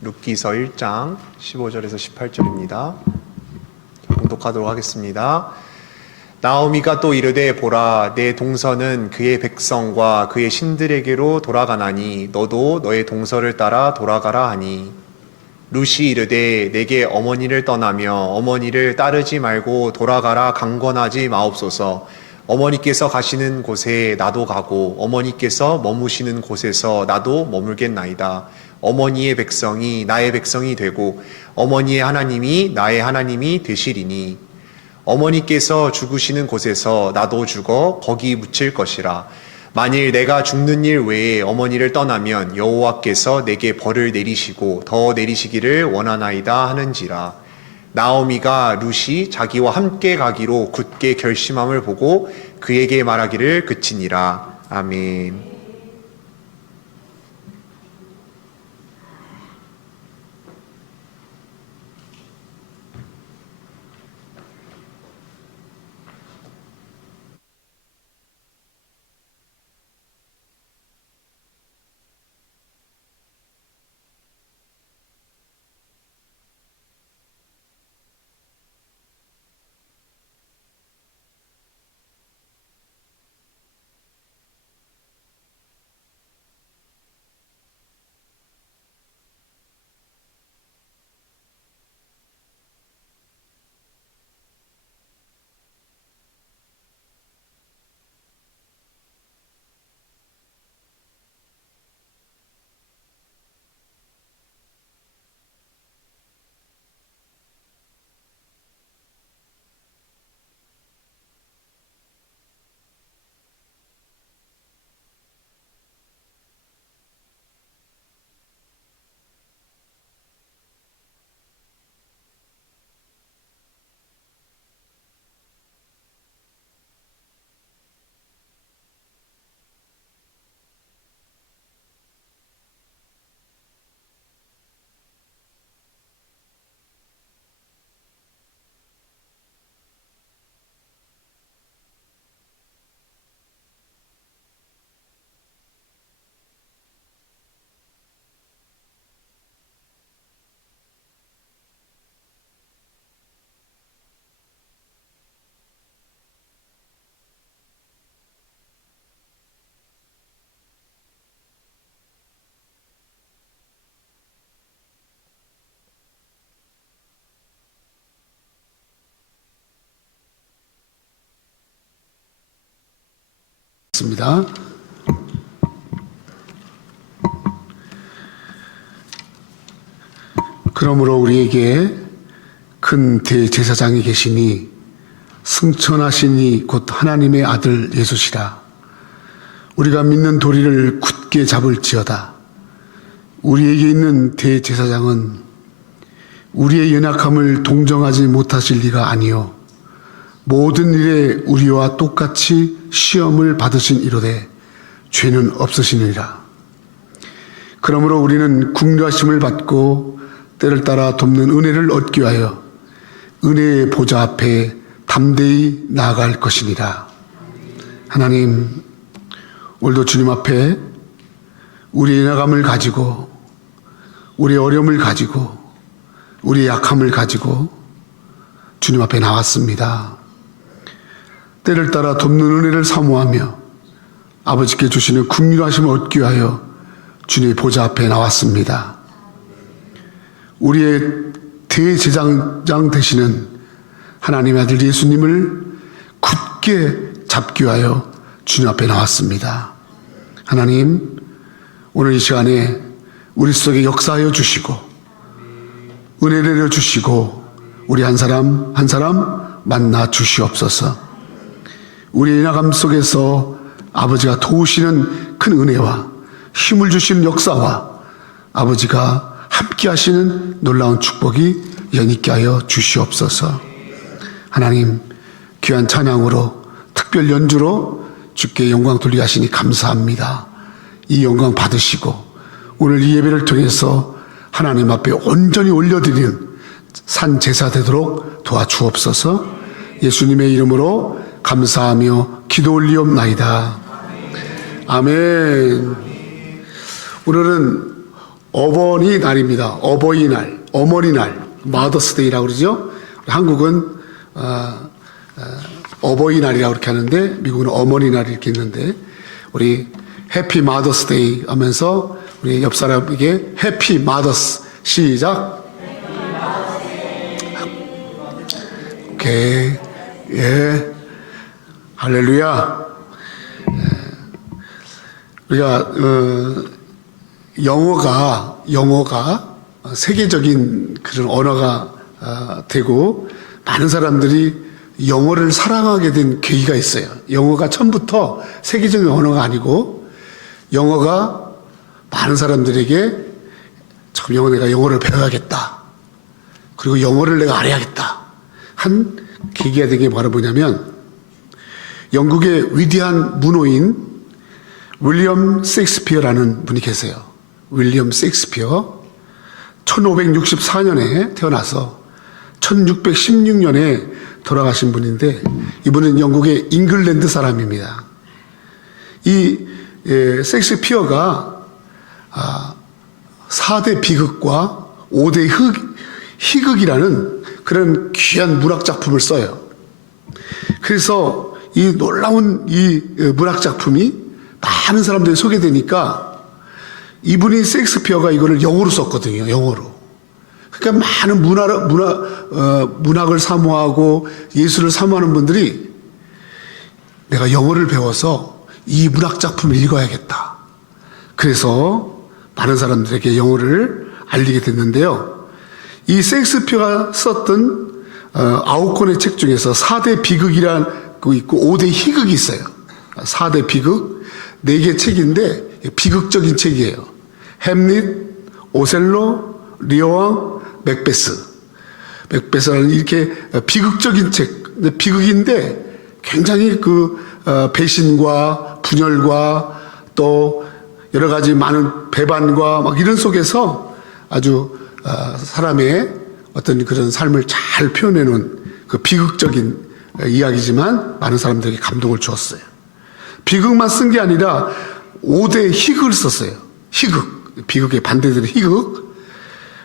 룻기서 1장 15절에서 18절입니다. 봉독하도록 하겠습니다. 나오미가 또 이르되 보라 내 동서는 그의 백성과 그의 신들에게로 돌아가나니 너도 너의 동서를 따라 돌아가라 하니 룻이 이르되 내게 어머니를 떠나며 어머니를 따르지 말고 돌아가라 강권하지 마옵소서. 어머니께서 가시는 곳에 나도 가고 어머니께서 머무시는 곳에서 나도 머물겠나이다. 어머니의 백성이 나의 백성이 되고 어머니의 하나님이 나의 하나님이 되시리니 어머니께서 죽으시는 곳에서 나도 죽어 거기 묻힐 것이라. 만일 내가 죽는 일 외에 어머니를 떠나면 여호와께서 내게 벌을 내리시고 더 내리시기를 원하나이다 하는지라. 나오미가 룻이 자기와 함께 가기로 굳게 결심함을 보고 그에게 말하기를 그치니라. 아멘. 습니다. 그러므로 우리에게 큰 대제사장이 계시니 승천하시니 곧 하나님의 아들 예수시라. 우리가 믿는 도리를 굳게 잡을지어다. 우리에게 있는 대제사장은 우리의 연약함을 동정하지 못하실 리가 아니요 모든 일에 우리와 똑같이 시험을 받으신 이로되 죄는 없으시니라. 그러므로 우리는 긍휼하심을 받고 때를 따라 돕는 은혜를 얻기 위하여 은혜의 보좌 앞에 담대히 나아갈 것이니라. 하나님, 오늘도 주님 앞에 우리의 연약함을 가지고 우리의 어려움을 가지고 우리의 약함을 가지고 주님 앞에 나왔습니다. 때를 따라 돕는 은혜를 사모하며 아버지께 주시는 긍휼하심을 얻기 위하여 주님의 보좌 앞에 나왔습니다. 우리의 대제사장 되시는 하나님의 아들 예수님을 굳게 잡기 위하여 주님 앞에 나왔습니다. 하나님, 오늘 이 시간에 우리 속에 역사하여 주시고 은혜를 내려 주시고 우리 한 사람 한 사람 만나 주시옵소서. 우리의 연약함 속에서 아버지가 도우시는 큰 은혜와 힘을 주시는 역사와 아버지가 함께 하시는 놀라운 축복이 연있게 하여 주시옵소서. 하나님, 귀한 찬양으로 특별 연주로 주께 영광 돌리게 하시니 감사합니다. 이 영광 받으시고 오늘 이 예배를 통해서 하나님 앞에 온전히 올려드리는 산 제사 되도록 도와주옵소서. 예수님의 이름으로 감사하며 기도 올리옵나이다. 아멘. 오늘은 어버이날입니다. 어버이날, 어머니날, 마더스데이라고 그러죠. 한국은 어버이날이라고 이렇게 하는데 미국은 어머니날이 이렇게 있는데 우리 해피 마더스데이 하면서 우리 옆 사람에게 해피 마더스 시작. 오케이. 예. 할렐루야. 우리가 영어가 세계적인 그런 언어가 되고 많은 사람들이 영어를 사랑하게 된 계기가 있어요. 영어가 처음부터 세계적인 언어가 아니고 영어가 많은 사람들에게 참 내가 영어를 배워야겠다. 그리고 영어를 내가 알아야겠다. 한 계기가 된 게 바로 뭐냐면 영국의 위대한 문호인 윌리엄 셰익스피어라는 분이 계세요. 윌리엄 셰익스피어 1564년에 태어나서 1616년에 돌아가신 분인데 이분은 영국의 잉글랜드 사람입니다. 이 셰익스피어가 4대 비극과 5대 희극이라는 그런 귀한 문학 작품을 써요. 그래서 이 놀라운 이 문학 작품이 많은 사람들이 소개되니까 이분이 셰익스피어가 이거를 영어로 썼거든요. 영어로. 그러니까 많은 문학을 사모하고 예술을 사모하는 분들이 내가 영어를 배워서 이 문학 작품을 읽어야겠다. 그래서 많은 사람들에게 영어를 알리게 됐는데요. 이 셰익스피어가 썼던 9권의 책 중에서 4대 비극이라는 거 있고 5대 희극이 있어요. 4대 비극 4개 책인데 비극적인 책이에요. 햄릿, 오셀로, 리어왕, 맥베스. 맥베스라는 이렇게 비극적인 책, 비극인데 굉장히 배신과 분열과 또 여러 가지 많은 배반과 막 이런 속에서 아주 사람의 어떤 그런 삶을 잘 표현해 놓은 그 비극적인 이야기지만 많은 사람들에게 감동을 주었어요. 비극만 쓴 게 아니라 5대 희극을 썼어요. 희극. 비극의 반대되는 희극.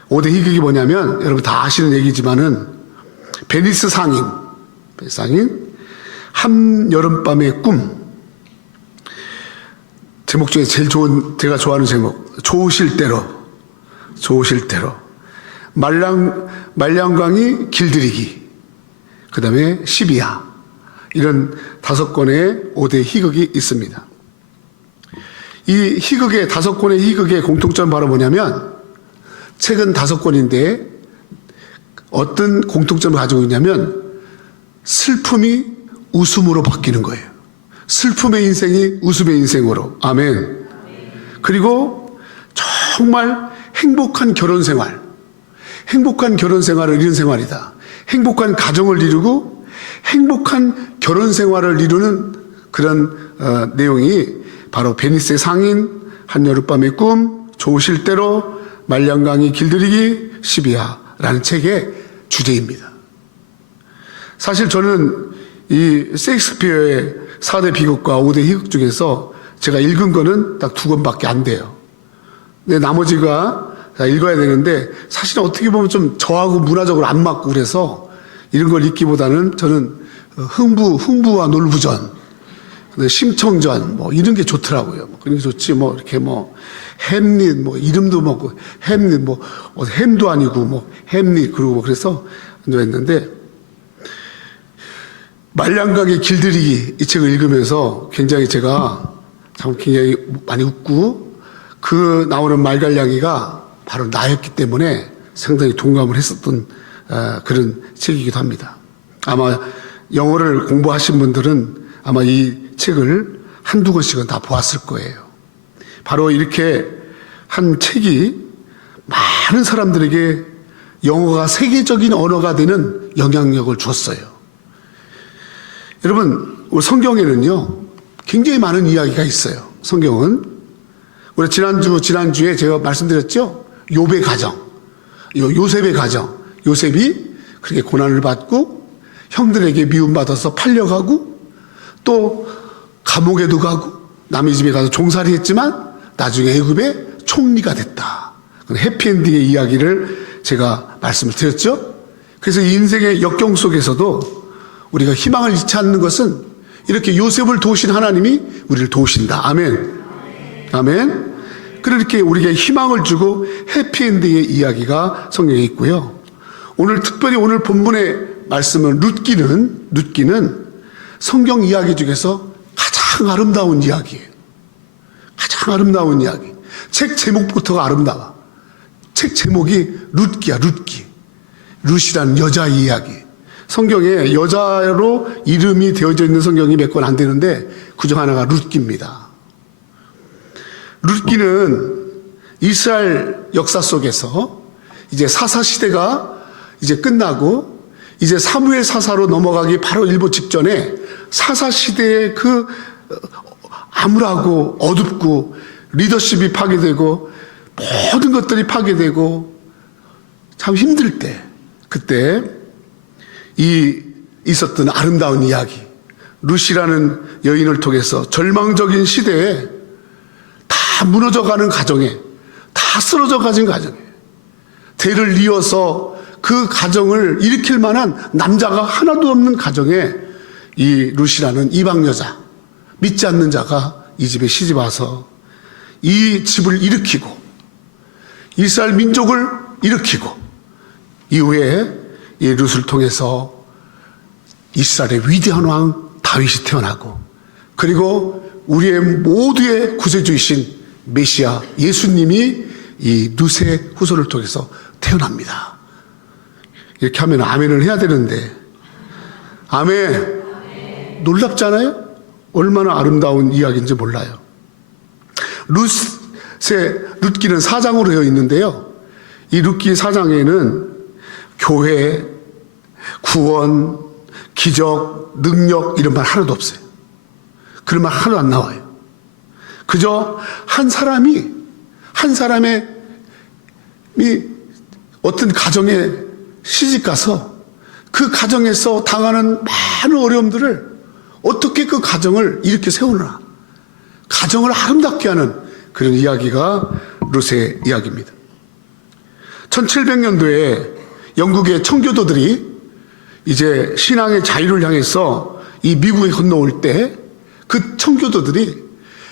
5대 희극이 뭐냐면 여러분 다 아시는 얘기지만은 베니스 상인, 한여름밤의 꿈. 제목 중에 제일 제가 좋아하는 제목. 좋으실 대로. 말량강이 길들이기. 그 다음에 12야. 이런 5권의 5대 희극이 있습니다. 이 희극의 5권의 희극의 공통점 바로 뭐냐면 책은 5권인데 어떤 공통점을 가지고 있냐면 슬픔이 웃음으로 바뀌는 거예요. 슬픔의 인생이 웃음의 인생으로. 아멘. 그리고 정말 행복한 결혼 생활을 이룬 생활이다. 행복한 가정을 이루고 행복한 결혼 생활을 이루는 그런 내용이 바로 베니스의 상인, 한여름밤의 꿈, 좋으실 대로, 말량강이 길들이기, 12야라는 책의 주제입니다. 사실 저는 이 셰익스피어의 4대 비극과 5대 희극 중에서 제가 읽은 거는 딱 2권밖에 안 돼요. 근데 나머지가 다 읽어야 되는데 사실은 어떻게 보면 좀 저하고 문화적으로 안 맞고 그래서 이런 걸 읽기보다는 저는 흥부와 놀부전, 심청전 뭐 이런 게 좋더라고요. 그런 게 좋지 이렇게 햄릿 이름도 햄릿 햄도 아니고 햄릿 그러고 그래서 했는데 말량강의 길들이기 이 책을 읽으면서 굉장히 제가 참 굉장히 많이 웃고 그 나오는 말갈량이가 바로 나였기 때문에 상당히 동감을 했었던 그런 책이기도 합니다. 아마 영어를 공부하신 분들은 아마 이 책을 1-2권씩은 다 보았을 거예요. 바로 이렇게 한 책이 많은 사람들에게 영어가 세계적인 언어가 되는 영향력을 줬어요. 여러분, 우리 성경에는요, 굉장히 많은 이야기가 있어요. 성경은. 우리 지난주에 제가 말씀드렸죠? 욥의 가정, 요셉의 가정. 요셉이 그렇게 고난을 받고 형들에게 미움받아서 팔려가고 또 감옥에도 가고 남의 집에 가서 종살이 했지만 나중에 애굽의 총리가 됐다. 해피엔딩의 이야기를 제가 말씀을 드렸죠. 그래서 인생의 역경 속에서도 우리가 희망을 잃지 않는 것은 이렇게 요셉을 도우신 하나님이 우리를 도우신다. 아멘. 아멘. 그렇게 우리에게 희망을 주고 해피엔딩의 이야기가 성경에 있고요. 오늘 특별히 오늘 본문의 말씀은 룻기는 성경 이야기 중에서 가장 아름다운 이야기예요. 가장 아름다운 이야기. 책 제목부터가 아름다워. 책 제목이 룻기야, 룻기. 룻이라는 여자의 이야기. 성경에 여자로 이름이 되어져 있는 성경이 몇 권 안 되는데 그중 하나가 룻기입니다. 룻기는 이스라엘 역사 속에서 이제 사사 시대가 이제 끝나고 이제 사무엘 사사로 넘어가기 바로 일보 직전에 사사 시대의 그 암울하고 어둡고 리더십이 파괴되고 모든 것들이 파괴되고 참 힘들 때 그때 있었던 아름다운 이야기 룻이라는 여인을 통해서 절망적인 시대에 다 무너져가는 가정에 다 쓰러져가는 가정에 대를 이어서 그 가정을 일으킬 만한 남자가 하나도 없는 가정에 이 룻이라는 이방 여자 믿지 않는 자가 이 집에 시집 와서 이 집을 일으키고 이스라엘 민족을 일으키고 이후에 이 룻을 통해서 이스라엘의 위대한 왕 다윗이 태어나고 그리고 우리의 모두의 구세주이신 메시아 예수님이 이 룻의 후손을 통해서 태어납니다. 이렇게 하면 아멘을 해야 되는데 아멘. 놀랍잖아요? 얼마나 아름다운 이야기인지 몰라요. 룻기는 4장으로 되어 있는데요. 이 룻기 4장에는 교회, 구원, 기적, 능력 이런 말 하나도 없어요. 그런 말 하나도 안 나와요. 그저 한 사람의 어떤 가정에 시집 가서 그 가정에서 당하는 많은 어려움들을 어떻게 그 가정을 이렇게 세우느냐. 가정을 아름답게 하는 그런 이야기가 룻의 이야기입니다. 1700년도에 영국의 청교도들이 이제 신앙의 자유를 향해서 이 미국에 건너올 때 그 청교도들이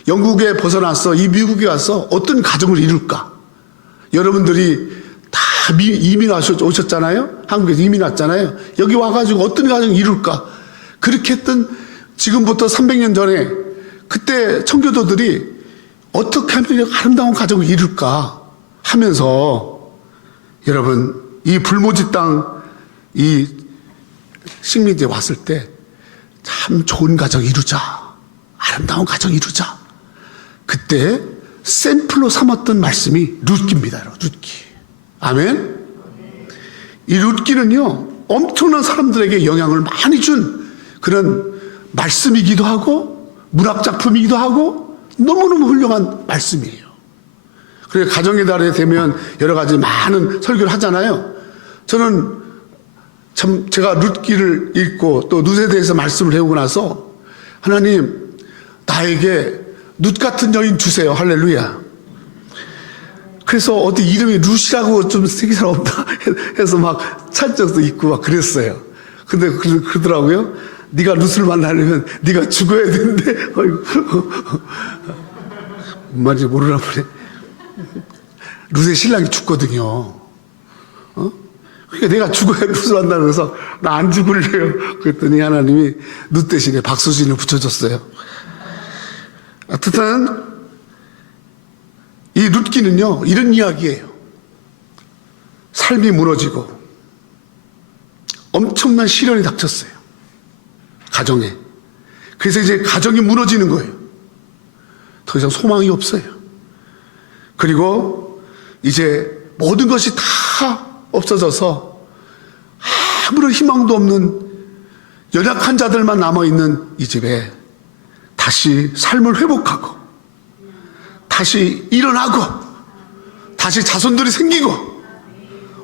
영국에 벗어나서 이 미국에 와서 어떤 가정을 이룰까? 여러분들이 다 이민 오셨잖아요? 한국에서 이민 왔잖아요? 여기 와가지고 어떤 가정을 이룰까? 그렇게 했던 지금부터 300년 전에 그때 청교도들이 어떻게 하면 아름다운 가정을 이룰까 하면서 여러분 이 불모지 땅 이 식민지에 왔을 때 참 좋은 가정 이루자 아름다운 가정 이루자 그때 샘플로 삼았던 말씀이 룻기입니다. 룻기. 아멘. 이 룻기는요 엄청난 사람들에게 영향을 많이 준 그런 말씀이기도 하고 문학작품이기도 하고 너무너무 훌륭한 말씀이에요. 그래서 가정의 달에 되면 여러 가지 많은 설교를 하잖아요. 저는 참 제가 룻기를 읽고 또 룻에 대해서 말씀을 해오고 나서 하나님 나에게 룻 같은 여인 주세요. 할렐루야. 그래서 어디 이름이 룻이라고 좀 새긴 사람 없나 해서 막 찾은 적도 있고 막 그랬어요. 근데 그러더라고요. 네가 룻을 만나려면 네가 죽어야 되는데 뭔 말인지 모르나 보네. 룻의 신랑이 죽거든요. 그러니까 내가 죽어야 룻을 만나고 그래서 나 안 죽을래요. 그랬더니 하나님이 룻 대신에 박수진을 붙여줬어요. 하여튼 이 룻기는요 이런 이야기예요. 삶이 무너지고 엄청난 시련이 닥쳤어요. 가정에. 그래서 이제 가정이 무너지는 거예요. 더 이상 소망이 없어요. 그리고 이제 모든 것이 다 없어져서 아무런 희망도 없는 연약한 자들만 남아있는 이 집에 다시 삶을 회복하고 다시 일어나고 다시 자손들이 생기고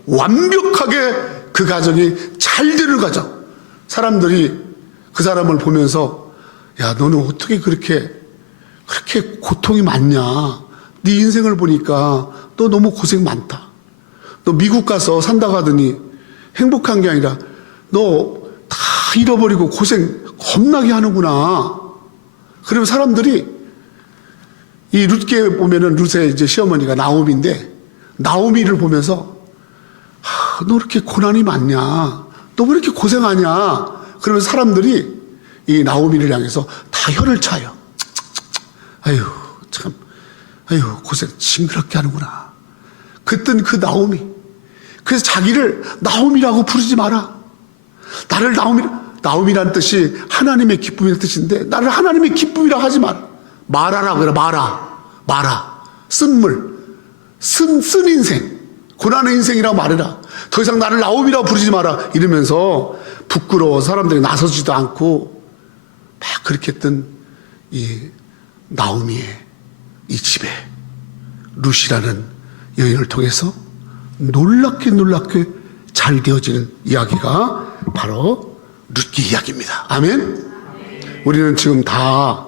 완벽하게 그 가정이 잘 되는 가정. 사람들이 그 사람을 보면서 야 너는 어떻게 그렇게 고통이 많냐. 네 인생을 보니까 너 너무 고생 많다. 너 미국 가서 산다고 하더니 행복한 게 아니라 너 다 잃어버리고 고생 겁나게 하는구나. 그러면 사람들이 이 룻게 보면은 룻의 이제 시어머니가 나오미인데 나오미를 보면서 너 이렇게 고난이 많냐? 너 왜 이렇게 고생하냐? 그러면 사람들이 이 나오미를 향해서 다 혀를 차요. 아유 참, 아유 고생 징그럽게 하는구나. 그랬던 그 나오미. 그래서 자기를 나오미라고 부르지 마라. 나를 나오미라는 뜻이 하나님의 기쁨이라는 뜻인데 나를 하나님의 기쁨이라고 하지 마라. 말하라 그래. 말아. 쓴물, 쓴 인생, 고난의 인생이라고 말해라. 더 이상 나를 나오미라고 부르지 마라. 이러면서 부끄러워 사람들이 나서지도 않고 막 그렇게 했던 이 나오미의 이 집에 룻이라는 여인을 통해서 놀랍게 잘 되어지는 이야기가 바로 룻기 이야기입니다. 아멘. 우리는 지금 다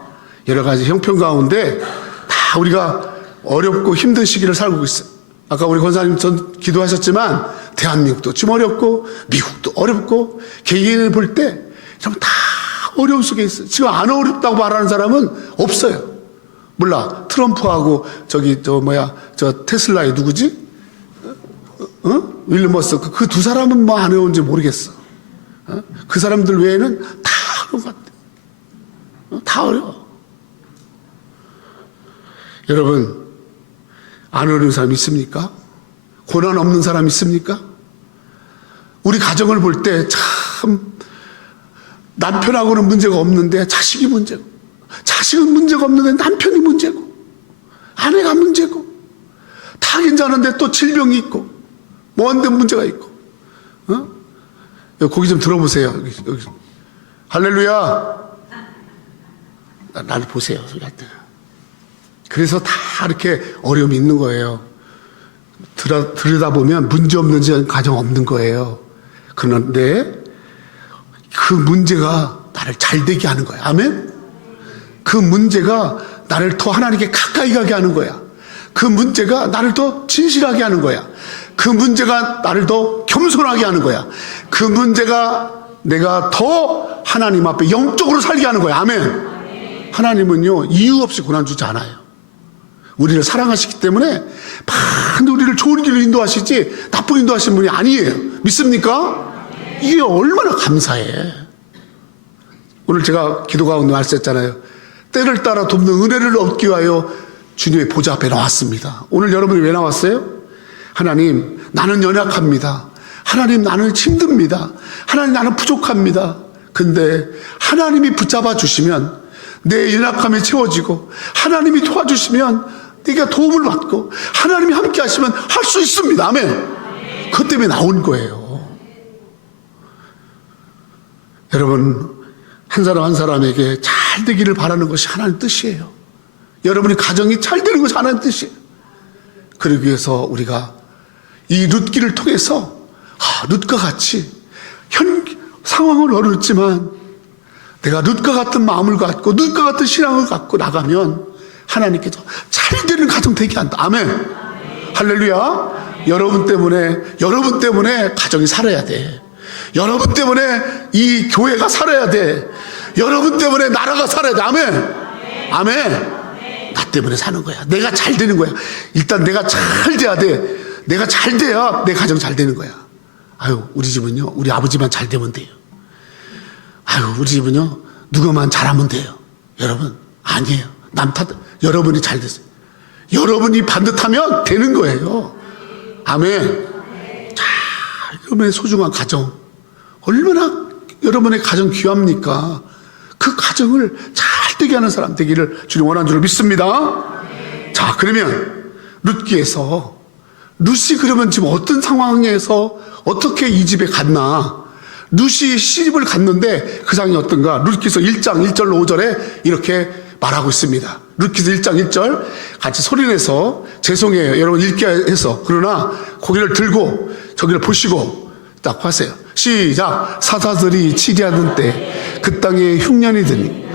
여러 가지 형편 가운데 다 우리가 어렵고 힘든 시기를 살고 있어요. 아까 우리 권사님 전 기도하셨지만 대한민국도 지금 어렵고 미국도 어렵고 개인을 볼 때 다 어려움 속에 있어요. 지금 안 어렵다고 말하는 사람은 없어요. 몰라. 트럼프하고 저 테슬라의 누구지? 윌리 머스크 그 두 사람은 뭐 안 해온지 모르겠어. 그 사람들 외에는 다 어려운 것 같아. 다 어려워. 여러분, 안 어려운 사람 있습니까? 고난 없는 사람 있습니까? 우리 가정을 볼 때 참 남편하고는 문제가 없는데 자식이 문제고, 자식은 문제가 없는데 남편이 문제고, 아내가 문제고, 다 괜찮은데 또 질병이 있고, 뭔데 문제가 있고, 고기 좀 들어보세요. 여기. 할렐루야. 나를 보세요. 그래서 다 이렇게 어려움이 있는 거예요. 들여다보면 문제 없는 가정 없는 거예요. 그런데 그 문제가 나를 잘되게 하는 거야. 아멘? 그 문제가 나를 더 하나님께 가까이 가게 하는 거야. 그 문제가 나를 더 진실하게 하는 거야. 그 문제가 나를 더 겸손하게 하는 거야. 그 문제가 내가 더 하나님 앞에 영적으로 살게 하는 거야. 아멘. 하나님은요 이유 없이 고난 주지 않아요. 우리를 사랑하시기 때문에 반드시 우리를 좋은 길로 인도하시지 나쁜 인도하시는 분이 아니에요. 믿습니까? 이게 얼마나 감사해. 오늘 제가 기도 가운데 말씀했잖아요. 때를 따라 돕는 은혜를 얻기 위하여 주님의 보좌 앞에 나왔습니다. 오늘 여러분이 왜 나왔어요? 하나님 나는 연약합니다. 하나님 나는 힘듭니다. 하나님 나는 부족합니다. 근데 하나님이 붙잡아 주시면 내 연약함이 채워지고 하나님이 도와주시면 내가 도움을 받고 하나님이 함께 하시면 할 수 있습니다. 아멘. 그것 때문에 나온 거예요. 여러분 한 사람 한 사람에게 잘 되기를 바라는 것이 하나님 뜻이에요. 여러분의 가정이 잘 되는 것이 하나님 뜻이에요. 그러기 위해서 우리가 이 룻기를 통해서 룻과 같이 상황은 어렵지만 내가 룻과 같은 마음을 갖고 룻과 같은 신앙을 갖고 나가면 하나님께서 잘 되는 가정 되게 한다. 아멘. 할렐루야. 여러분 때문에 가정이 살아야 돼. 여러분 때문에 이 교회가 살아야 돼. 여러분 때문에 나라가 살아야 돼. 아멘. 아멘. 나 때문에 사는 거야. 내가 잘 되는 거야. 일단 내가 잘 돼야 돼. 내가 잘 돼야 내 가정 잘 되는 거야. 아유, 우리 집은요, 우리 아버지만 잘 되면 돼요. 아유, 우리 집은요, 누구만 잘하면 돼요. 여러분, 아니에요. 여러분이 잘 됐어요. 여러분이 반듯하면 되는 거예요. 아멘. 자, 여러분의 소중한 가정. 얼마나 여러분의 가정 귀합니까? 그 가정을 잘 되게 하는 사람 되기를 주님 원하는 줄 믿습니다. 자, 그러면 룻기에서 룻이 그러면 지금 어떤 상황에서 어떻게 이 집에 갔나? 룻이 시집을 갔는데 그 상황이 어떤가? 룻기서 1장 1절로 5절에 이렇게 말하고 있습니다. 룻기서 1장 1절 같이 소리내서 죄송해요. 여러분 읽게 해서 그러나 고개를 들고 저기를 보시고 딱 하세요. 시작. 사사들이 치리하던 때 그 땅에 흉년이 드니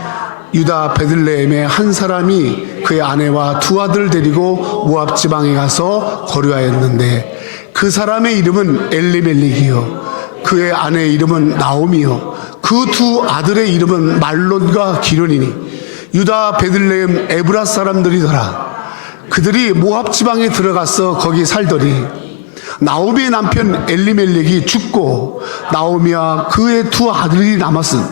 유다 베들레헴의 한 사람이 그의 아내와 두 아들을 데리고 모압 지방에 가서 거류하였는데 그 사람의 이름은 엘리멜렉이요 그의 아내의 이름은 나오미요 그 두 아들의 이름은 말론과 기련이니 유다 베들레헴 에브라 사람들이더라. 그들이 모압 지방에 들어가서 거기 살더니 나오미의 남편 엘리멜렉이 죽고 나오미와 그의 두 아들이 남았으니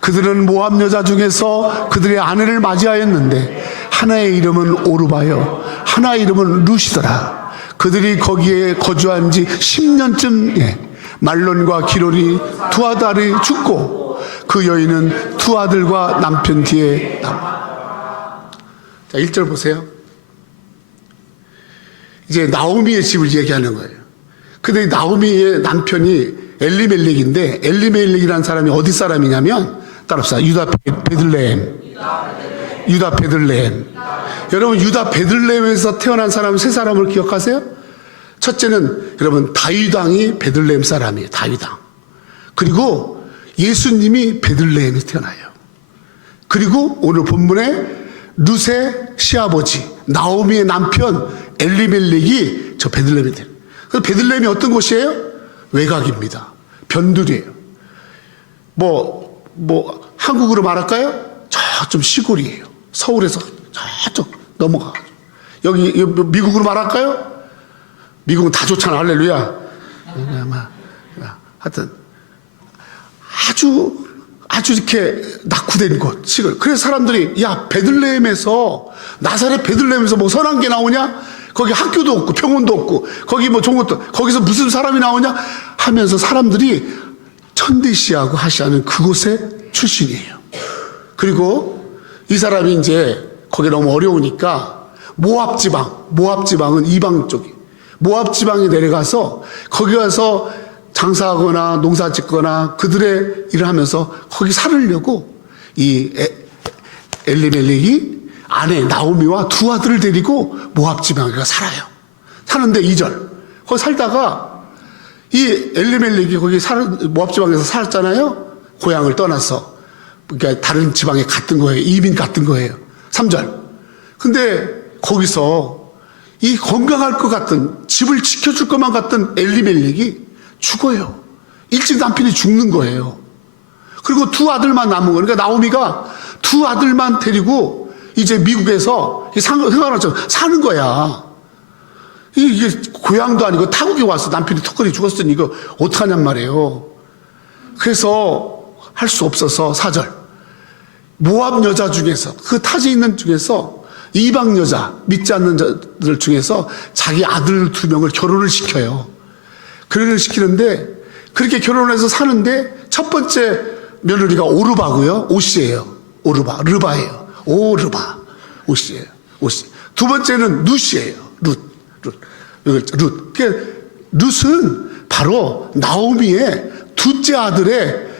그들은 모압 여자 중에서 그들의 아내를 맞이하였는데 하나의 이름은 오르바요 하나의 이름은 루시더라. 그들이 거기에 거주한 지 10년쯤 말론과 기론이 두 아들이 죽고 그 여인은 두 아들과 남편 뒤에 남아. 자, 1절 보세요. 이제 나오미의 집을 얘기하는 거예요. 근데 나오미의 남편이 엘리멜렉인데 엘리멜렉이라는 사람이 어디 사람이냐면 따라합시다. 유다 베들레헴. 여러분 유다 베들레헴에서 태어난 사람 세 사람을 기억하세요? 첫째는 여러분 다윗 왕이 베들레헴 사람이에요. 다윗 왕. 그리고 예수님이 베들레헴에서 태어나요. 그리고 오늘 본문에 룻의 시아버지 나오미의 남편 엘리멜렉이 저 베들레헴에 태어나요. 그래서 베들레헴이 어떤 곳이에요? 외곽입니다. 변두리예요. 한국으로 말할까요? 저좀 시골이에요. 서울에서 저쪽 넘어가. 여기 미국으로 말할까요? 미국은 다 좋잖아. 할렐루야. 하여튼 아주 이렇게 낙후된 곳, 시골. 그래서 사람들이 야 베들레헴에서 나사렛 베들레헴에서 뭐 선한 게 나오냐? 거기 학교도 없고 병원도 없고 거기 뭐 좋은 것도 거기서 무슨 사람이 나오냐? 하면서 사람들이 천디시하고 하시하는 그곳의 출신이에요. 그리고 이 사람이 이제 거기 너무 어려우니까 모압 지방은 이방 쪽이 모압 지방에 내려가서 거기 가서 장사하거나 농사 짓거나 그들의 일을 하면서 거기 살으려고 이 엘리멜렉이 아내 나오미와 두 아들을 데리고 모압 지방에 가 살아요. 사는데 2절 거기 살다가 이 엘리멜렉이 거기 모압 지방에서 살았잖아요. 고향을 떠나서 그러니까 다른 지방에 갔던 거예요. 이민 갔던 거예요. 3절 근데 거기서 이 건강할 것 같은 집을 지켜줄 것만 같던 엘리멜렉이 죽어요. 일찍 남편이 죽는 거예요. 그리고 두 아들만 남은 거예요. 그러니까 나오미가 두 아들만 데리고 이제 미국에서 생활하죠. 사는 거야. 이게 고향도 아니고 타국에 와서 남편이 턱걸이 죽었으니 이거 어떡하냔 말이에요. 그래서 할 수 없어서 4절 모압 여자 중에서 그 타지에 있는 중에서 이방 여자 믿지 않는 자들 중에서 자기 아들 2명을 결혼을 시켜요. 결혼을 시키는데 그렇게 결혼해서 사는데 첫 번째 며느리가 오르바고요. 오씨예요. 르바예요. 오씨예요. 두 번째는 룻이에요. 룻. 룻은 바로 나오미의 둘째 아들의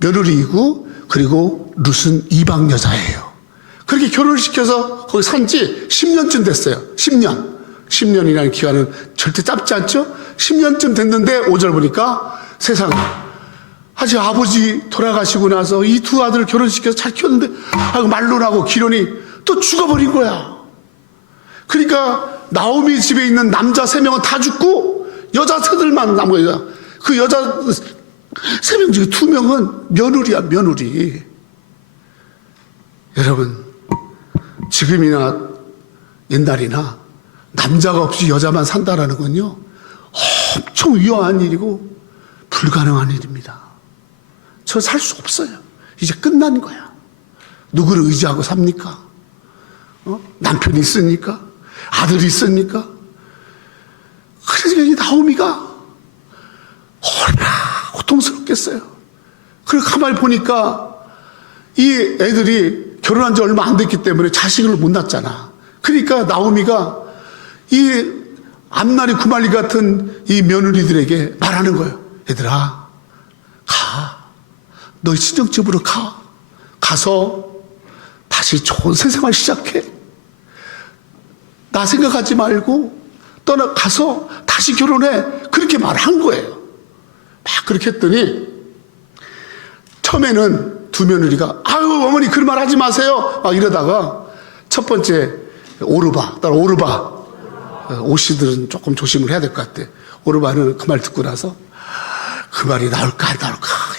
며느리이고 그리고 룻은 이방 여자예요. 그렇게 결혼을 시켜서 거기 산 지 10년쯤 됐어요. 10년이라는 기간은 절대 짧지 않죠? 10년쯤 됐는데 5절 보니까 세상에 아직 아버지 돌아가시고 나서 이 두 아들을 결혼시켜서 잘 키웠는데 말론하고 기련이 또 죽어버린 거야. 그러니까 나오미 집에 있는 남자 3명은 다 죽고 여자 3들만 남은 거야. 그 여자 3명 중에 2명은 며느리야, 며느리. 여러분, 지금이나 옛날이나 남자가 없이 여자만 산다라는 건요, 엄청 위험한 일이고 불가능한 일입니다. 저 살 수 없어요. 이제 끝난 거야. 누구를 의지하고 삽니까? 남편이 있으니까? 아들이 있으니까? 그래서 이 나오미가 얼마나 고통스럽겠어요. 그리고 가만히 보니까 이 애들이 결혼한 지 얼마 안 됐기 때문에 자식을 못 낳았잖아. 그러니까 나오미가 이 앞날이 구말리 같은 이 며느리들에게 말하는 거예요. 얘들아, 가. 너희 친정집으로 가. 가서 다시 좋은 새 생활 시작해. 나 생각하지 말고 가서 다시 결혼해. 그렇게 말한 거예요. 막 그렇게 했더니 처음에는 두 며느리가 아유 아유 어머니 그런 말 하지 마세요. 막 이러다가 첫 번째 오르바, 오씨들은 조금 조심을 해야 될 것 같아. 오르바는 그 말 듣고 나서 그 말이 나올까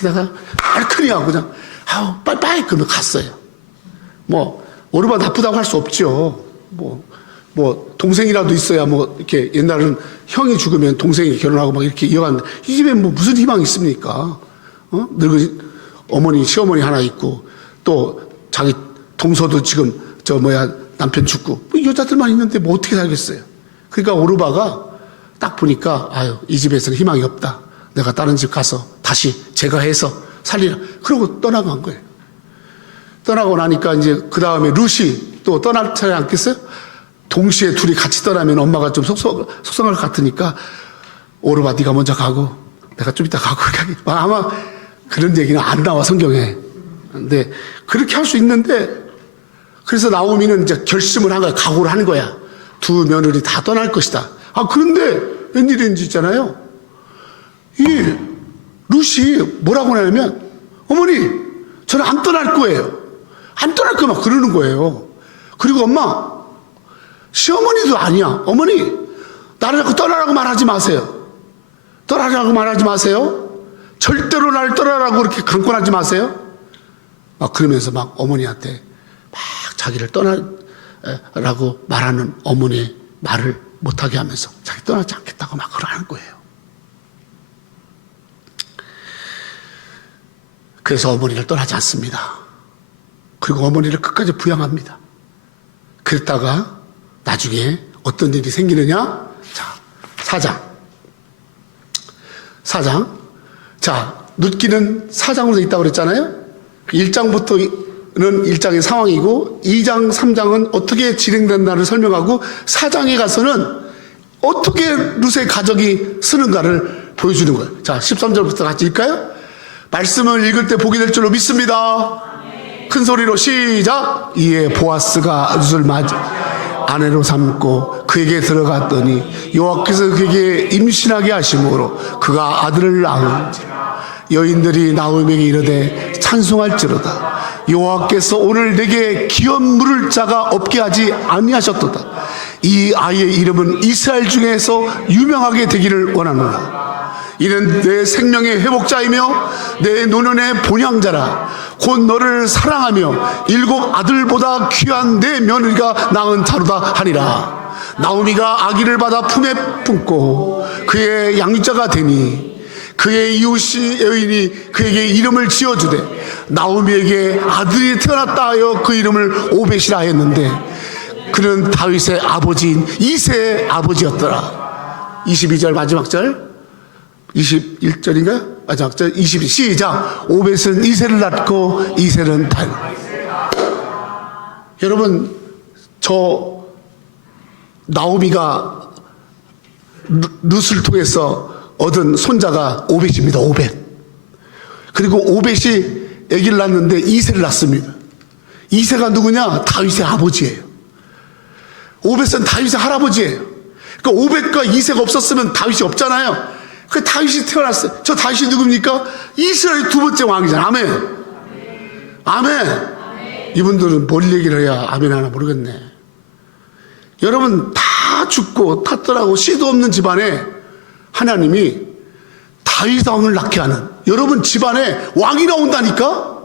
이러다가 알큰이 하고 그냥 아우 빠이빠이 그러면 갔어요. 뭐 오르바 나쁘다고 할 수 없죠. 뭐 동생이라도 있어야 뭐 이렇게 옛날은 형이 죽으면 동생이 결혼하고 막 이렇게 이어갔는데 이 집에 뭐 무슨 희망이 있습니까? 늙은 어머니 시어머니 하나 있고 또 자기 동서도 지금 남편 죽고 뭐 여자들만 있는데 뭐 어떻게 살겠어요? 그러니까 오르바가 딱 보니까 아유 이 집에서는 희망이 없다. 내가 다른 집 가서 다시 제가 해서 살리라. 그러고 떠나간 거예요. 떠나고 나니까 이제 그 다음에 루시 또 떠날 차례 않겠어요? 동시에 둘이 같이 떠나면 엄마가 좀 속상할 것 같으니까 오르바 네가 먼저 가고 내가 좀 이따 가고 아마 그런 얘기는 안 나와 성경에. 근데 그렇게 할 수 있는데 그래서 나오미는 이제 결심을 한 거야. 각오를 한 거야. 두 며느리 다 떠날 것이다. 그런데 웬일인지 있잖아요. 이 루시 뭐라고 하냐면 어머니 저는 안 떠날 거예요. 안 떠날 거야 막 그러는 거예요. 그리고 엄마 시어머니도 아니야. 어머니 나를 자꾸 떠나라고 말하지 마세요. 떠나라고 말하지 마세요. 절대로 나를 떠나라고 그렇게 강권하지 마세요. 막 그러면서 막 어머니한테 막 자기를 떠나라고 말하는 어머니의 말을 못하게 하면서 자기 떠나지 않겠다고 막 그러는 거예요. 그래서 어머니를 떠나지 않습니다. 그리고 어머니를 끝까지 부양합니다. 그랬다가 나중에 어떤 일이 생기느냐? 자, 4장. 자, 룻기는 4장으로 되어 있다고 그랬잖아요. 1장부터는 1장의 상황이고 2장, 3장은 어떻게 진행된다를 설명하고 4장에 가서는 어떻게 룻의 가족이 쓰는가를 보여주는 거예요. 자, 13절부터 같이 읽을까요? 말씀을 읽을 때 보게 될 줄로 믿습니다. 큰 소리로 시작. 이에 보아스가 룻을 맞아 아내로 삼고 그에게 들어갔더니 여호와께서 그에게 임신하게 하심으로 그가 아들을 낳은지라. 여인들이 나오미에게 이르되 찬송할지로다. 여호와께서 오늘 내게 기업 물을 자가 없게 하지 아니하셨도다. 이 아이의 이름은 이스라엘 중에서 유명하게 되기를 원하노라. 이는 내 생명의 회복자이며 내 노년의 본향자라. 곧 너를 사랑하며 7 아들보다 귀한 내 며느리가 낳은 자로다 하니라. 나오미가 아기를 받아 품에 품고 그의 양육자가 되니 그의 이웃이 여인이 그에게 이름을 지어주되 나오미에게 아들이 태어났다 하여 그 이름을 오벳이라 했는데 그는 다윗의 아버지인 이새의 아버지였더라. 22절 마지막 절 21절인가요? 마지막 절 22 시작. 오벳은 이새를 낳고 이새는 다윗. 여러분 저 나오미가 룻을 통해서 얻은 손자가 오벳입니다. 오벳. 그리고 오벳이 아기를 낳았는데 이새를 낳습니다. 이새가 누구냐? 다윗의 아버지예요. 오벳은 다윗의 할아버지예요. 그러니까 오벳과 이새가 없었으면 다윗이 없잖아요. 그 다윗이 태어났어요. 저 다윗이 누굽니까? 이스라엘 두 번째 왕이잖아요. 아멘. 아멘. 이분들은 뭘 얘기를 해야 아멘 하나 모르겠네. 여러분 다 죽고 다 떠나고 씨도 없는 집안에 하나님이 다윗 왕을 낳게 하는, 여러분 집안에 왕이 나온다니까?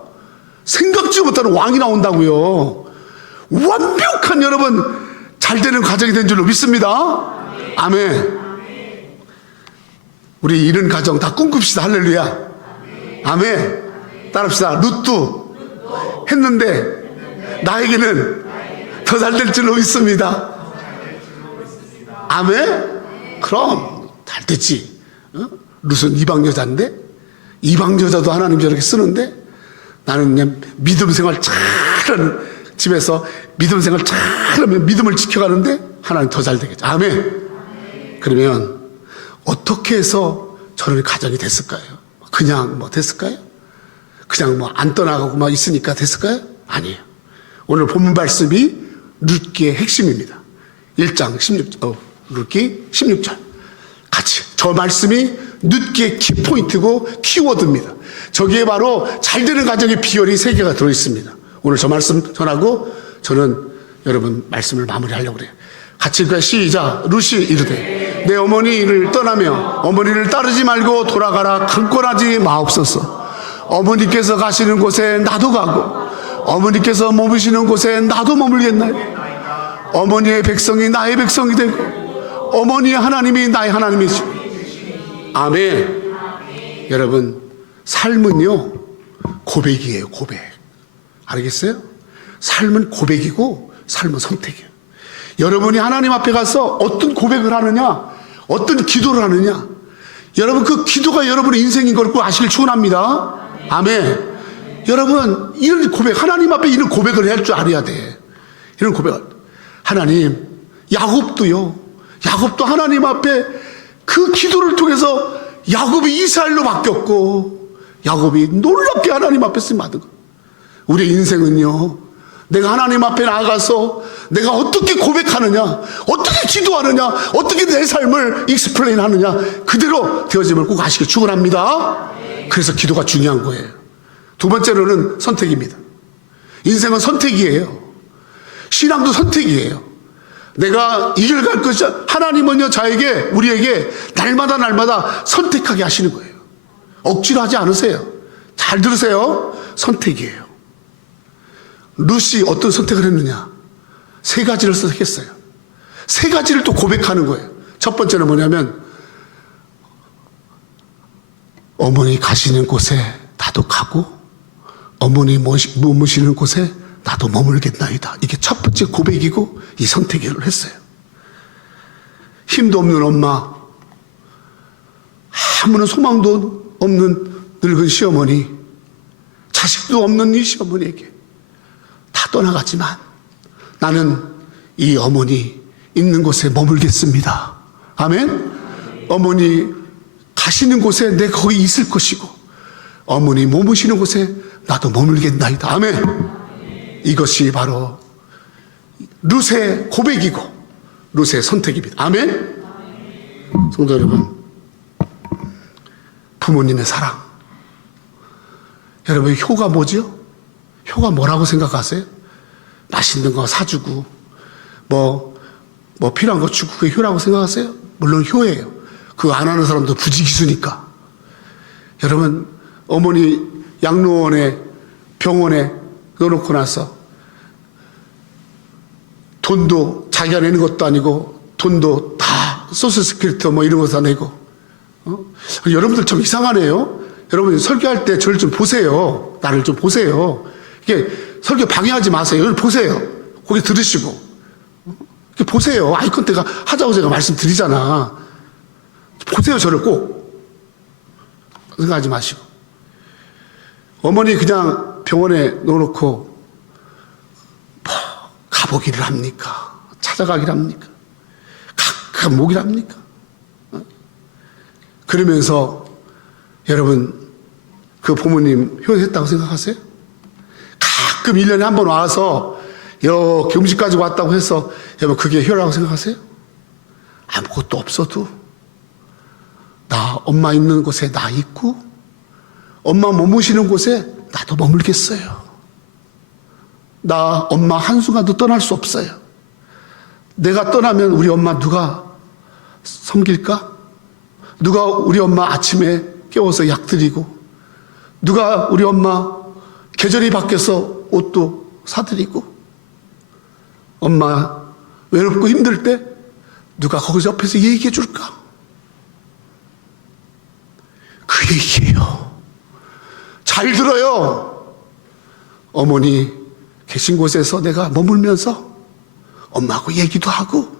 생각지 못하는 왕이 나온다고요. 완벽한 여러분 잘되는 가정이 된 줄로 믿습니다. 아멘. 우리 이런 가정 다 꿈꿉시다. 할렐루야. 아멘. 따라합시다. 룻도 했는데 나에게는 더 잘 될 줄로 믿습니다. 아멘. 그럼 잘 됐지. 룻은 이방 여자인데 이방 여자도 하나님 저렇게 쓰는데 나는 그냥 믿음 생활 잘하는 집에서 믿음 생활 잘하면 믿음을 지켜가는데 하나님 더 잘 되겠죠. 아멘. 그러면 어떻게 해서 저런 가정이 됐을까요? 그냥 뭐 됐을까요? 그냥 뭐 안 떠나가고 막 있으니까 됐을까요? 아니에요. 오늘 본문 말씀이 룻기의 핵심입니다. 1장 16절, 룻기 16절. 같이 저 말씀이 룻기의 키포인트고 키워드입니다. 저기에 바로 잘되는 가정의 비결이 3개가 들어있습니다. 오늘 저 말씀 전하고 저는 여러분 말씀을 마무리하려고 그래요. 같이 시작. 루시 이르되 내 어머니를 떠나며 어머니를 따르지 말고 돌아가라 강권하지 마옵소서. 어머니께서 가시는 곳에 나도 가고 어머니께서 머무시는 곳에 나도 머물겠나이다. 어머니의 백성이 나의 백성이 되고 어머니의 하나님이 나의 하나님이시고. 아멘. 여러분 삶은요 고백이에요. 고백. 알겠어요? 삶은 고백이고 삶은 선택이에요. 여러분이 하나님 앞에 가서 어떤 고백을 하느냐, 어떤 기도를 하느냐, 여러분 그 기도가 여러분의 인생인 걸 꼭 아시길 축원합니다. 아멘. 여러분 이런 고백, 하나님 앞에 이런 고백을 할 줄 알아야 돼. 이런 고백을. 하나님, 야곱도 하나님 앞에 그 기도를 통해서 야곱이 이스라엘로 바뀌었고 야곱이 놀랍게 하나님 앞에 쓰임 받은 거. 우리의 인생은요, 내가 하나님 앞에 나아가서 내가 어떻게 고백하느냐, 어떻게 기도하느냐, 어떻게 내 삶을 익스플레인 하느냐, 그대로 되어짐을 꼭 아시길 축원합니다. 그래서 기도가 중요한 거예요. 두 번째로는 선택입니다. 인생은 선택이에요. 신앙도 선택이에요. 내가 이 길 갈 것이, 하나님은요 자에게, 우리에게 날마다 선택하게 하시는 거예요. 억지로 하지 않으세요. 잘 들으세요. 선택이에요. 룻이 어떤 선택을 했느냐? 세 가지를 선택했어요. 세 가지를 또 고백하는 거예요. 첫 번째는 뭐냐면, 어머니 가시는 곳에 나도 가고 어머니 머무시는 곳에 나도 머물겠나이다. 이게 첫 번째 고백이고 이 선택을 했어요. 힘도 없는 엄마, 아무런 소망도 없는 늙은 시어머니, 자식도 없는 이 시어머니에게 다 떠나갔지만 나는 이 어머니 있는 곳에 머물겠습니다. 아멘. 어머니 가시는 곳에 내가 거기 있을 것이고 어머니 머무시는 곳에 나도 머물겠나이다. 아멘. 이것이 바로 룻의 고백이고 룻의 선택입니다. 아멘. 성도 여러분, 부모님의 사랑, 여러분 효가 뭐죠? 효가 뭐라고 생각하세요? 맛있는 거 사주고 뭐 필요한 거 주고 그게 효라고 생각하세요? 물론 효예요. 그거 안 하는 사람도 부지기수니까. 여러분, 어머니 양로원에 병원에 넣어놓고 나서 돈도 자기가 내는 것도 아니고 돈도 다 소셜스크립트 뭐 이런 거 다 내고, 여러분들 참 이상하네요. 여러분 설교할 때 저를 좀 보세요. 나를 좀 보세요. 이게 설교 방해하지 마세요. 여기 보세요. 거기 들으시고 이렇게 보세요. 아이 컨택 하자고 제가 말씀드리잖아. 보세요. 저를 꼭 생각하지 마시고. 어머니 그냥 병원에 넣어놓고 뭐 가보기를 합니까? 찾아가기를 합니까? 가끔 오기를 합니까? 그러면서 여러분 그 부모님 효했다고 생각하세요? 가끔 1년에 한 번 와서 이렇게 음식 가지고 왔다고 해서 여러분 그게 효라고 생각하세요? 아무것도 없어도 나 엄마 있는 곳에 나 있고 엄마 머무시는 곳에 나도 머물겠어요. 나 엄마 한순간도 떠날 수 없어요. 내가 떠나면 우리 엄마 누가 섬길까? 누가 우리 엄마 아침에 깨워서 약 드리고, 누가 우리 엄마 계절이 바뀌어서 옷도 사드리고, 엄마 외롭고 힘들 때 누가 거기서 옆에서 얘기해 줄까? 그 얘기예요. 잘 들어요. 어머니 계신 곳에서 내가 머물면서 엄마하고 얘기도 하고,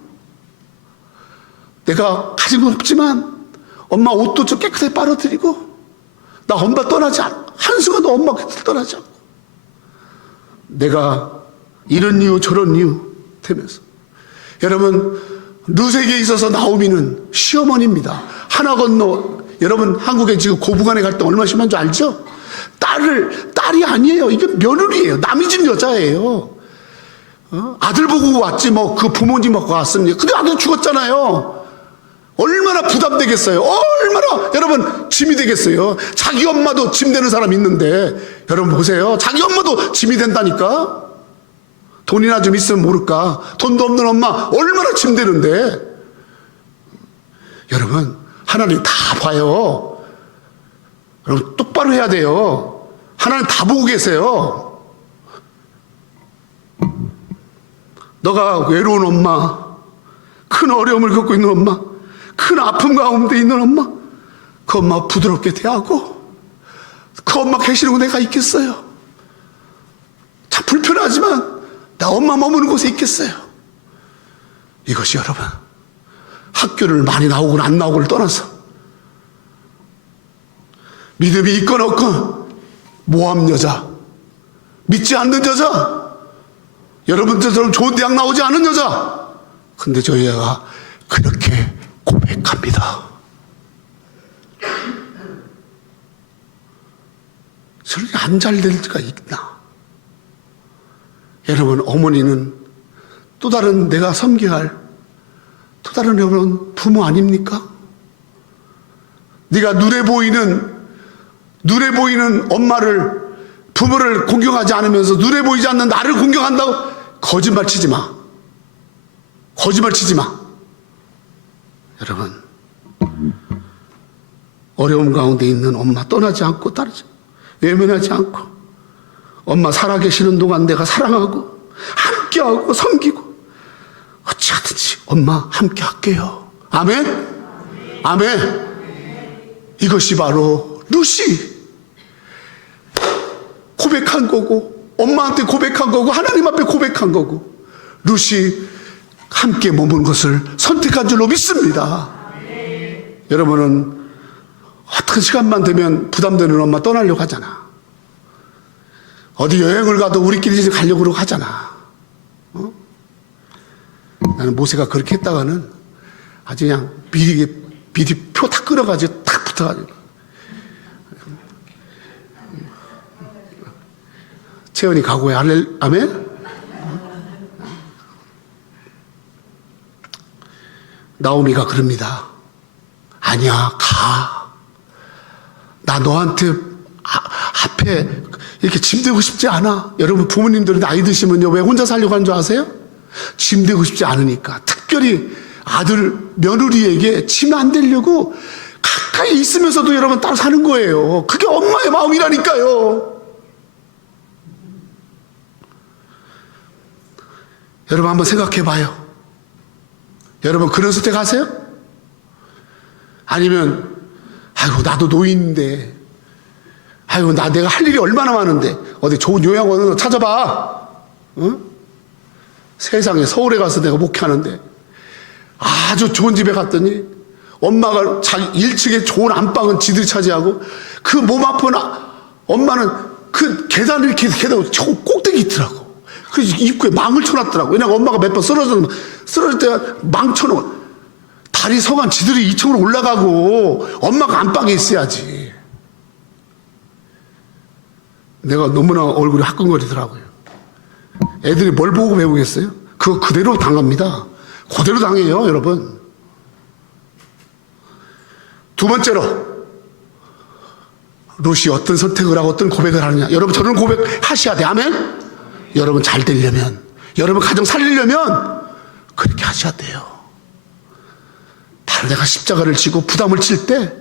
내가 가진 건 없지만 엄마 옷도 좀 깨끗하게 빨아드리고, 나 엄마 떠나지 않고, 한순간도 엄마 곁을 떠나지 않고, 내가 이런 이유 저런 이유 되면서. 여러분, 룻에게 있어서 나오미는 시어머니입니다. 하나 건너, 여러분 한국에 지금 고부간에 갈 때 얼마나 심한 줄 알죠? 딸이 아니에요. 이게 며느리예요. 남의 집 여자예요. 아들 보고 왔지 뭐 그 부모님 보고 왔습니까? 근데 아들 죽었잖아요. 얼마나 부담되겠어요? 얼마나 여러분 짐이 되겠어요? 자기 엄마도 짐 되는 사람 있는데 여러분 보세요. 자기 엄마도 짐이 된다니까? 돈이나 좀 있으면 모를까? 돈도 없는 엄마 얼마나 짐 되는데? 여러분 하나님 다 봐요. 여러분 똑바로 해야 돼요. 하나님 다 보고 계세요. 너가 외로운 엄마, 큰 어려움을 겪고 있는 엄마, 큰 아픔 가운데 있는 엄마, 그 엄마 부드럽게 대하고 그 엄마 계시는 곳 내가 있겠어요? 참 불편하지만 나 엄마 머무는 곳에 있겠어요? 이것이 여러분 학교를 많이 나오고 안 나오고를 떠나서 믿음이 있건 없건 모함 여자, 믿지 않는 여자, 여러분들처럼 좋은 대학 나오지 않은 여자, 근데 저희 애가 그렇게 고백합니다. 저렇게 안 잘 될 수가 있나? 여러분 어머니는 또 다른 내가 섬겨야 할 또 다른 여러분 부모 아닙니까? 네가 눈에 보이는 엄마를 부모를 공경하지 않으면서 눈에 보이지 않는 나를 공경한다고 거짓말 치지 마. 거짓말 치지 마. 여러분 어려움 가운데 있는 엄마 떠나지 않고 따르지 외면하지 않고 엄마 살아계시는 동안 내가 사랑하고 함께하고 섬기고 어찌하든지 엄마 함께 할게요. 아멘? 아멘? 이것이 바로 루시 고백한 거고 엄마한테 고백한 거고 하나님 앞에 고백한 거고 루시 함께 머무는 것을 선택한 줄로 믿습니다. 여러분은 어떤 시간만 되면 부담되는 엄마 떠나려고 하잖아. 어디 여행을 가도 우리끼리 가려고 그러고 하잖아. 나는 모세가 그렇게 했다가는 아주 그냥 미리 표 다 끌어가지고 탁 붙어가지고 채연이 가고야 아멘? 나오미가 그럽니다. 아니야 가. 나 너한테 앞에 이렇게 짐되고 싶지 않아. 여러분 부모님들은 나이 드시면요 왜 혼자 살려고 하는 줄 아세요? 짐되고 싶지 않으니까. 특별히 아들 며느리에게 짐 안 되려고 가까이 있으면서도 여러분 따로 사는 거예요. 그게 엄마의 마음이라니까요. 여러분 한번 생각해 봐요. 여러분 그런 선택하세요? 아니면 아이고 나도 노인인데 아이고 내가 할 일이 얼마나 많은데 어디 좋은 요양원으로 찾아봐. 어? 세상에 서울에 가서 내가 목회하는데 아주 좋은 집에 갔더니 엄마가 자기 1층에 좋은 안방은 지들이 차지하고 그 몸 아픈 엄마는 그 계단을 이렇게 계단 저 꼭대기 있더라고. 그 입구에 망을 쳐놨더라고. 왜냐면 엄마가 몇 번 쓰러질 때가 망 쳐놓은 다리 서간 지들이 2층으로 올라가고 엄마가 안방에 있어야지. 내가 너무나 얼굴이 화끈거리더라고요. 애들이 뭘 보고 배우겠어요? 그거 그대로 당합니다. 그대로 당해요, 여러분. 두 번째로, 룻이 어떤 선택을 하고 어떤 고백을 하느냐. 여러분, 저런 고백하셔야 돼. 아멘? 여러분 잘 되려면, 여러분 가정 살리려면 그렇게 하셔야 돼요. 바로 내가 십자가를 지고 부담을 칠 때,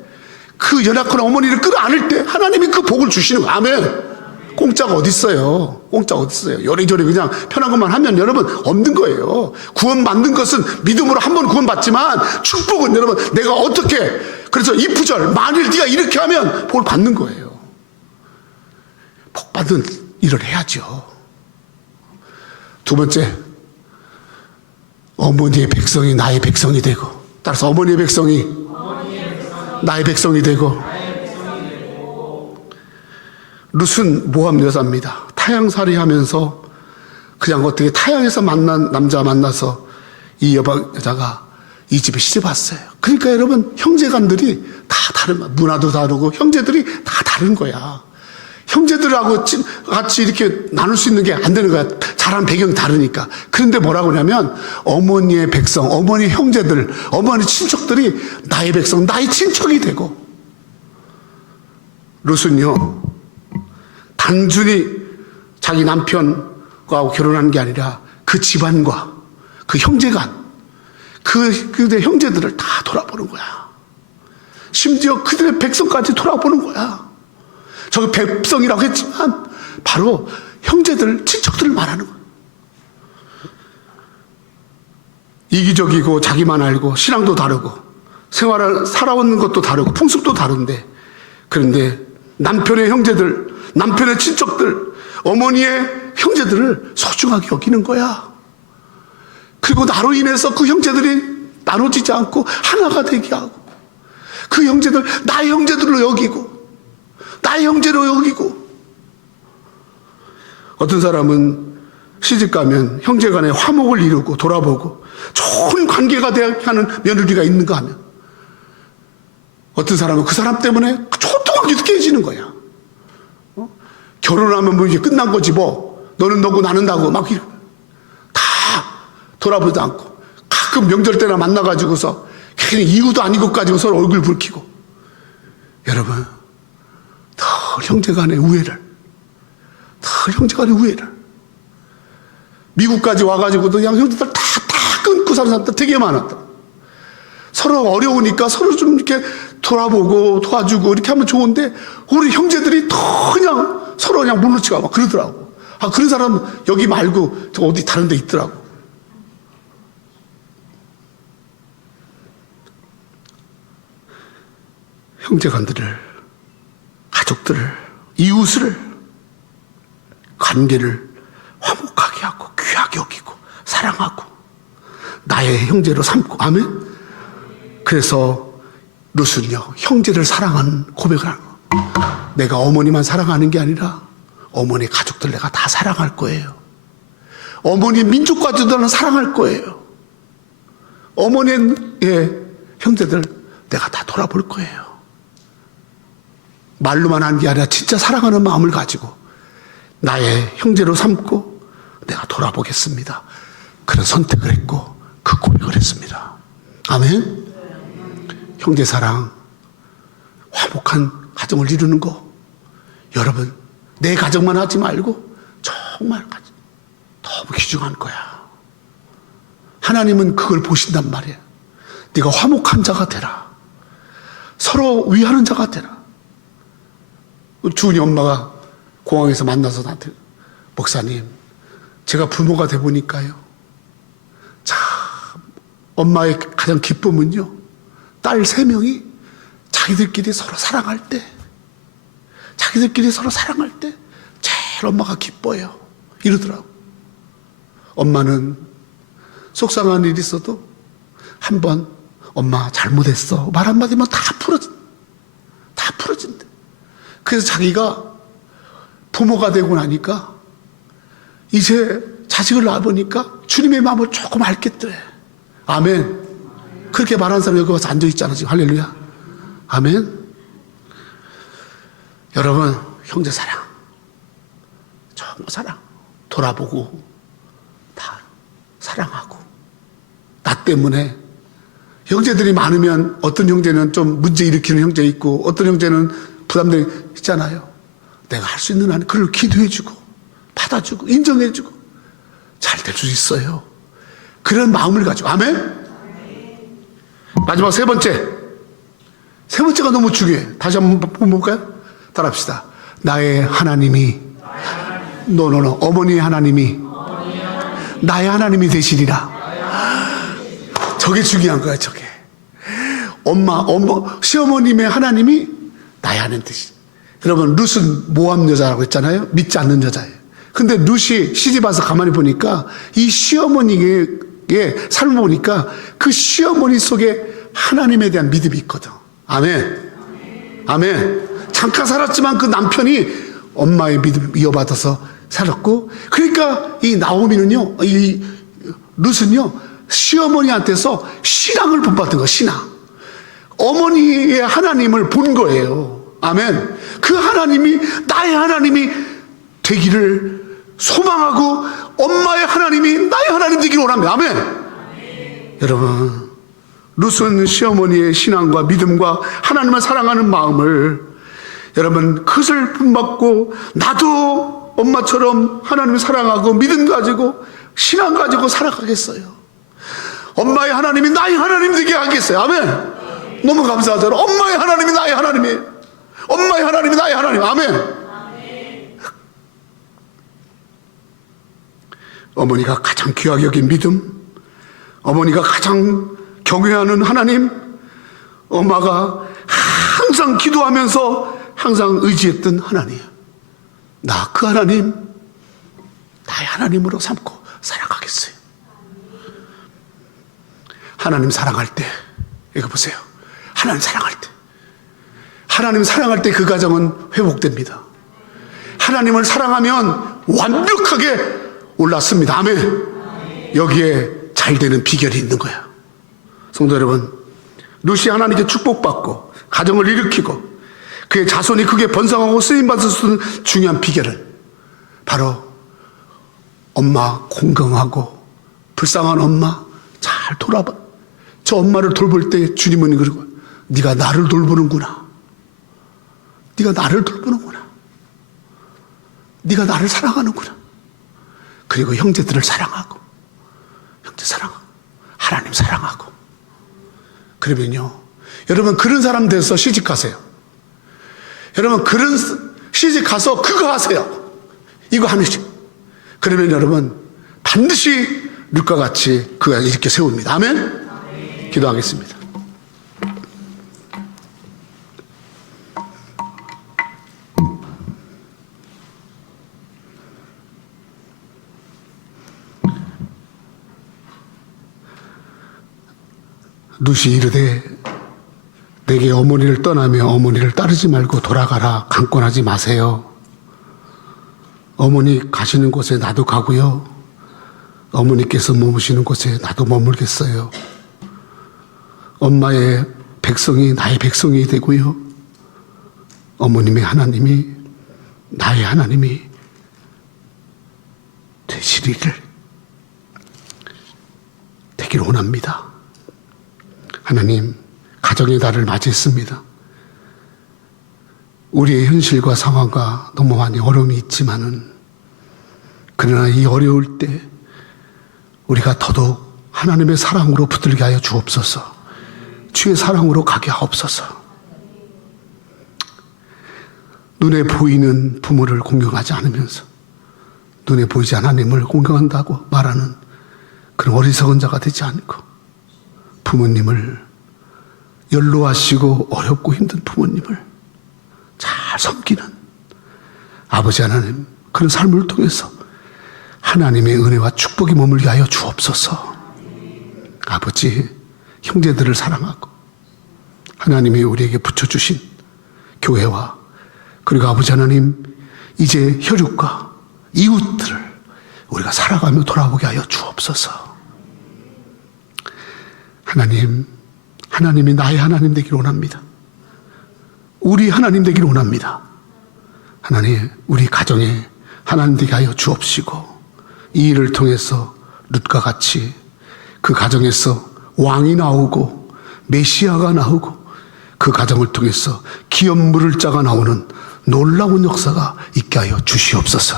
그 연약한 어머니를 끌어안을 때 하나님이 그 복을 주시는 거예요. 아멘? 공짜가 어딨어요? 공짜가 어딨어요? 요리조리 그냥 편한 것만 하면 여러분 없는 거예요. 구원받는 것은 믿음으로 한 번 구원받지만 축복은 여러분 내가 어떻게 그래서 이 구절 만일 네가 이렇게 하면 복을 받는 거예요. 복 받는 일을 해야죠. 두 번째, 어머니의 백성이 나의 백성이 되고 따라서 어머니의 백성이 나의 백성이 되고 룻은 모함 여자입니다. 타향살이 하면서 그냥 어떻게 타향에서 만난 남자 만나서 이 여자가 이 집에 시집 왔어요. 그러니까 여러분 형제간들이 다 다른 거야. 문화도 다르고 형제들이 다 다른 거야. 형제들하고 같이 이렇게 나눌 수 있는 게 안 되는 거야. 자란 배경이 다르니까. 그런데 뭐라고 하냐면 어머니의 백성, 어머니 형제들, 어머니 친척들이 나의 백성, 나의 친척이 되고, 룻은요 단순히 자기 남편과 결혼한 게 아니라 그 집안과 그 형제간, 그들의 형제들을 다 돌아보는 거야. 심지어 그들의 백성까지 돌아보는 거야. 저기 백성이라고 했지만 바로 형제들, 친척들을 말하는 거야. 이기적이고 자기만 알고 신앙도 다르고 생활을 살아오는 것도 다르고 풍습도 다른데, 그런데 남편의 형제들, 남편의 친척들, 어머니의 형제들을 소중하게 여기는 거야. 그리고 나로 인해서 그 형제들이 나눠지지 않고 하나가 되게 하고, 그 형제들 나의 형제들로 여기고, 나의 형제로 여기고. 어떤 사람은 시집가면 형제간에 화목을 이루고 돌아보고 좋은 관계가 돼야 하는 며느리가 있는가 하면, 어떤 사람은 그 사람 때문에 좋던 관계도 깨지는 거야. 결혼하면 뭐 이제 끝난 거지 뭐, 너는 너고 나는 나고 막 이렇게 다 돌아보지도 않고, 가끔 명절 때나 만나가지고서 괜히 이유도 아닌 것 가지고 서로 얼굴 붉히고. 여러분, 더 형제간의 우애를, 미국까지 와가지고도 그냥 형제들 다 끊고 사는 사람들 되게 많았다. 서로 어려우니까 서로 좀 이렇게 돌아보고 도와주고 이렇게 하면 좋은데, 우리 형제들이 더 그냥 서로 그냥 물러치고 막 그러더라고. 아, 그런 사람은 여기 말고 저 어디 다른 데 있더라고. 형제간들을, 가족들을, 이웃을, 관계를 화목하게 하고 귀하게 여기고 사랑하고 나의 형제로 삼고. 아멘. 그래서 룻은요 형제를 사랑하는 고백을 하는 거예요. 내가 어머니만 사랑하는 게 아니라 어머니 가족들 내가 다 사랑할 거예요. 어머니 민족까지도 나는 사랑할 거예요. 어머니의 형제들 내가 다 돌아볼 거예요. 말로만 한 게 아니라 진짜 사랑하는 마음을 가지고 나의 형제로 삼고 내가 돌아보겠습니다. 그런 선택을 했고 그 고백을 했습니다. 아멘. 형제 사랑, 화목한 가정을 이루는 거, 여러분 내 가정만 하지 말고 정말 너무 귀중한 거야. 하나님은 그걸 보신단 말이야. 네가 화목한 자가 되라. 서로 위하는 자가 되라. 주은이 엄마가 공항에서 만나서 나한테, 목사님, 제가 부모가 돼 보니까요, 참 엄마의 가장 기쁨은요, 딸 3명이 자기들끼리 서로 사랑할 때, 제일 엄마가 기뻐요. 이러더라고. 엄마는 속상한 일이 있어도 한번 엄마 잘못했어 말 한마디면 다 풀어진대. 그래서 자기가 부모가 되고 나니까 이제 자식을 낳아보니까 주님의 마음을 조금 알겠더래. 아멘. 그렇게 말하는 사람이 여기 와서 앉아있잖아 지금. 할렐루야. 아멘. 여러분, 형제 사랑, 정말 사랑, 돌아보고 다 사랑하고. 나 때문에 형제들이 많으면 어떤 형제는 좀 문제 일으키는 형제 있고 어떤 형제는 부담되는 있잖아요. 내가 할 수 있는 한은 그를 기도해주고 받아주고 인정해주고 잘 될 수 있어요. 그런 마음을 가지고. 아멘. 마지막 세 번째가 너무 중요해. 다시 한번 볼까요? 따라합시다. 나의 하나님이, 어머니의 하나님이 나의 하나님이 되시리라. 저게 중요한 거야. 저게 시어머님의 하나님이 나의 하나님 되시리라. 여러분, 룻은 모함 여자라고 했잖아요. 믿지 않는 여자예요. 근데 룻이 시집 와서 가만히 보니까 이 시어머니의 삶을 보니까 그 시어머니 속에 하나님에 대한 믿음이 있거든. 아멘. 아멘. 잠깐 살았지만 그 남편이 엄마의 믿음 이어받아서 살았고, 그러니까 이 나오미는요, 이 룻은요, 시어머니한테서 신앙을 본받은 거야. 신앙. 어머니의 하나님을 본 거예요. 아멘. 그 하나님이 나의 하나님이 되기를 소망하고 엄마의 하나님이 나의 하나님 되기를 원합니다. 아멘. 여러분, 룻은 시어머니의 신앙과 믿음과 하나님을 사랑하는 마음을 여러분 그것을 본받고 나도 엄마처럼 하나님을 사랑하고 믿음 가지고 신앙 가지고 살아가겠어요. 엄마의 하나님이 나의 하나님 되게 하겠어요. 아멘. 너무 감사하죠. 엄마의 하나님이 나의 하나님이에요. 엄마의 하나님이 나의 하나님. 아멘. 어머니가 가장 귀하게 여긴 믿음, 어머니가 가장 경외하는 하나님, 엄마가 항상 기도하면서 항상 의지했던 하나님. 나 그 하나님 나의 하나님으로 삼고 살아가겠어요. 하나님 사랑할 때, 이거 보세요. 하나님 사랑할 때 그 가정은 회복됩니다. 하나님을 사랑하면 완벽하게 올랐습니다. 아멘. 여기에 잘 되는 비결이 있는 거야. 성도 여러분, 룻이 하나님께 축복받고 가정을 일으키고 그의 자손이 크게 번성하고 쓰임받을 수 있는 중요한 비결은 바로 엄마 공경하고 불쌍한 엄마 잘 돌아봐. 저 엄마를 돌볼 때 주님은 그러고 네가 나를 돌보는구나. 네가 나를 돌보는구나. 네가 나를 사랑하는구나. 그리고 형제들을 사랑하고 형제 사랑하고 하나님 사랑하고 그러면요 여러분 그런 사람 돼서 시집가세요. 여러분 그런 시집가서 그거 하세요. 이거 하는지 그러면 여러분 반드시 룻과 같이 그가 이렇게 세웁니다. 아멘. 기도하겠습니다. 룻이 이르되 내게 어머니를 떠나며 어머니를 따르지 말고 돌아가라. 강권하지 마세요. 어머니 가시는 곳에 나도 가고요. 어머니께서 머무시는 곳에 나도 머물겠어요. 엄마의 백성이 나의 백성이 되고요. 어머님의 하나님이 나의 하나님이 되시기를 되기를 원합니다. 하나님, 가정의 달을 맞이했습니다. 우리의 현실과 상황과 너무 많이 어려움이 있지만은 그러나 이 어려울 때 우리가 더더욱 하나님의 사랑으로 붙들게 하여 주옵소서. 주의 사랑으로 가게 하옵소서. 눈에 보이는 부모를 공경하지 않으면서 눈에 보이지 않는 하나님을 공경한다고 말하는 그런 어리석은 자가 되지 않고 부모님을 연로하시고 어렵고 힘든 부모님을 잘 섬기는 아버지 하나님 그런 삶을 통해서 하나님의 은혜와 축복이 머물게 하여 주옵소서. 아버지 형제들을 사랑하고 하나님이 우리에게 붙여주신 교회와 그리고 아버지 하나님 이제 혈육과 이웃들을 우리가 살아가며 돌아보게 하여 주옵소서. 하나님, 하나님이 나의 하나님 되기를 원합니다. 우리 하나님 되기를 원합니다. 하나님, 우리 가정에 하나님 되게 하여 주옵시고 이 일을 통해서 룻과 같이 그 가정에서 왕이 나오고 메시아가 나오고 그 가정을 통해서 기업 물을 자가 나오는 놀라운 역사가 있게 하여 주시옵소서.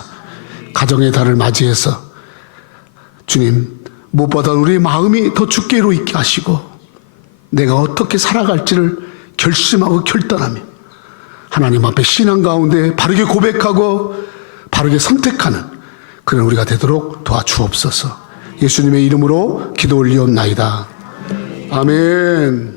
가정의 달을 맞이해서 주님 무엇보다 우리의 마음이 더 주께로 있게 하시고 내가 어떻게 살아갈지를 결심하고 결단하며 하나님 앞에 신앙 가운데 바르게 고백하고 바르게 선택하는 그런 우리가 되도록 도와주옵소서. 예수님의 이름으로 기도 올리옵나이다. 아멘.